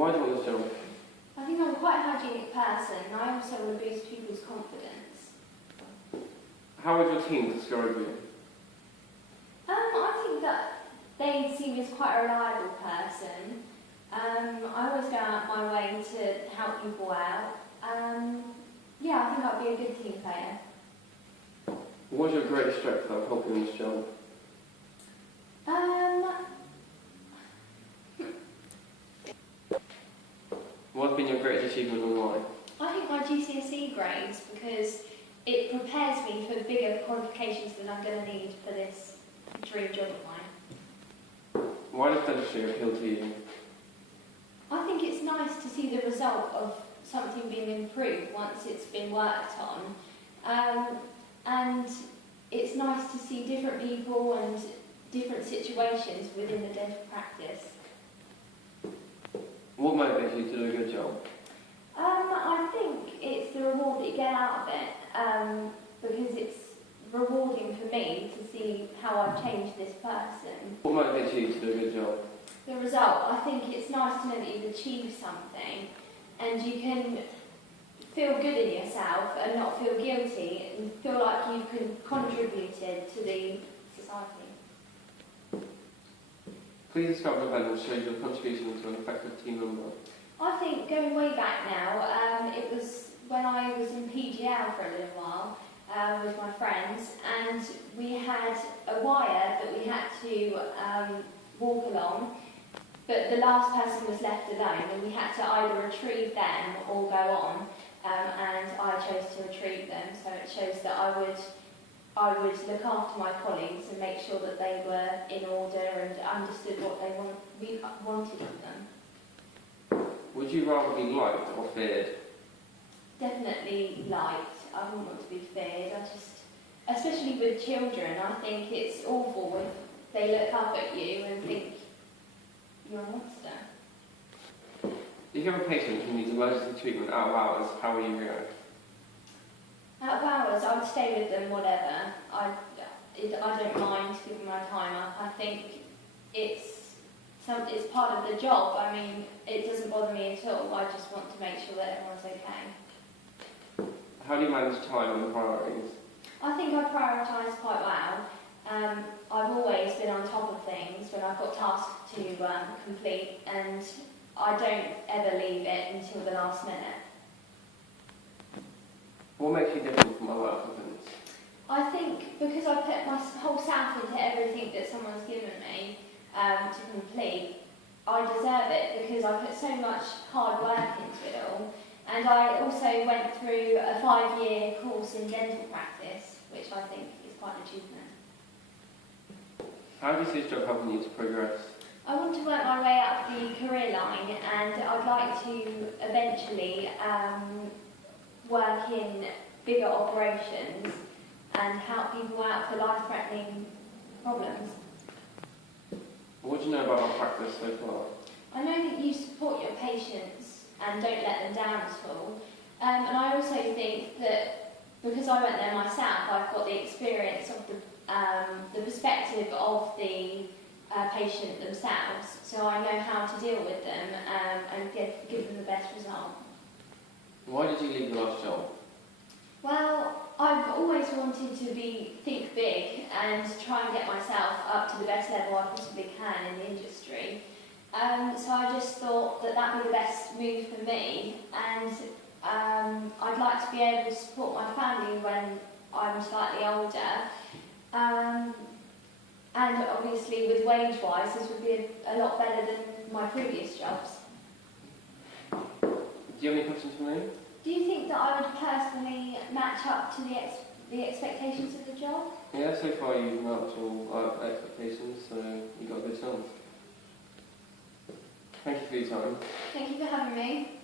Why do you want this job? I think I'm quite a hygienic person, and I also want to boost people's confidence. How would your team describe you? I think that they see me as quite a reliable person. I always go out my way to help people out. Yeah, I think I'd be a good team player. What's your greatest strength that will help you in this job? What's been your greatest achievement and why? I think my GCSE grades, because it prepares me for bigger qualifications that I'm going to need for this dream job of mine. Why does dentistry appeal to you? I think it's nice to see the result of something being improved once it's been worked on. And it's nice to see different people and different situations within the dental practice. What motivates you to do a good job? I think it's the reward that you get out of it, because it's rewarding for me to see how I've changed this person. What motivates you to do a good job? The result, I think it's nice to know that you've achieved something and you can feel good in yourself and not feel guilty and feel like you've contributed to the society. Please describe an event that shows your contribution to an effective team member. I think going way back now, it was when I was in PGL for a little while with my friends, and we had a wire that we had to walk along, but the last person was left alone and we had to either retrieve them or go on, and I chose to retrieve them, so it shows that I would look after my colleagues and make sure that they were in order and understood what we wanted of them. Would you rather be liked or feared? Definitely liked. I wouldn't want to be feared. Especially with children, I think it's awful if they look up at you and think you're a monster. If you have a patient who needs emergency treatment out of hours, how will you react? Out of hours, I would stay with them, whatever. I don't mind giving my time up. I think it's part of the job. I mean, it doesn't bother me at all. I just want to make sure that everyone's okay. How do you manage time and priorities? I think I prioritise quite well. I've always been on top of things when I've got tasks to complete, and I don't ever leave it until the last minute. What makes you different from other applicants? I think because I put my whole self into everything that someone's given me to complete, I deserve it because I put so much hard work into it all. And I also went through a 5-year course in dental practice, which I think is quite an achievement. How do you see this job helping you to progress? I want to work my way up the career line, and I'd like to eventually work in bigger operations and help people out for life-threatening problems. What do you know about our practice so far? I know that you support your patients and don't let them down at all. And I also think that because I went there myself, I've got the experience of the perspective of the patient themselves, so I know how to deal with them and give them the best result. Why did you leave your last job? Well, I've always wanted to think big and try and get myself up to the best level I possibly can in the industry. So I just thought that would be the best move for me, and I'd like to be able to support my family when I'm slightly older. And obviously with wage-wise, this would be a lot better than my previous jobs. Do you have any questions for me? Do you think that I would personally match up to the expectations of the job? Yeah, so far you've matched all our expectations, so you've got a good chance. Thank you for your time. Thank you for having me.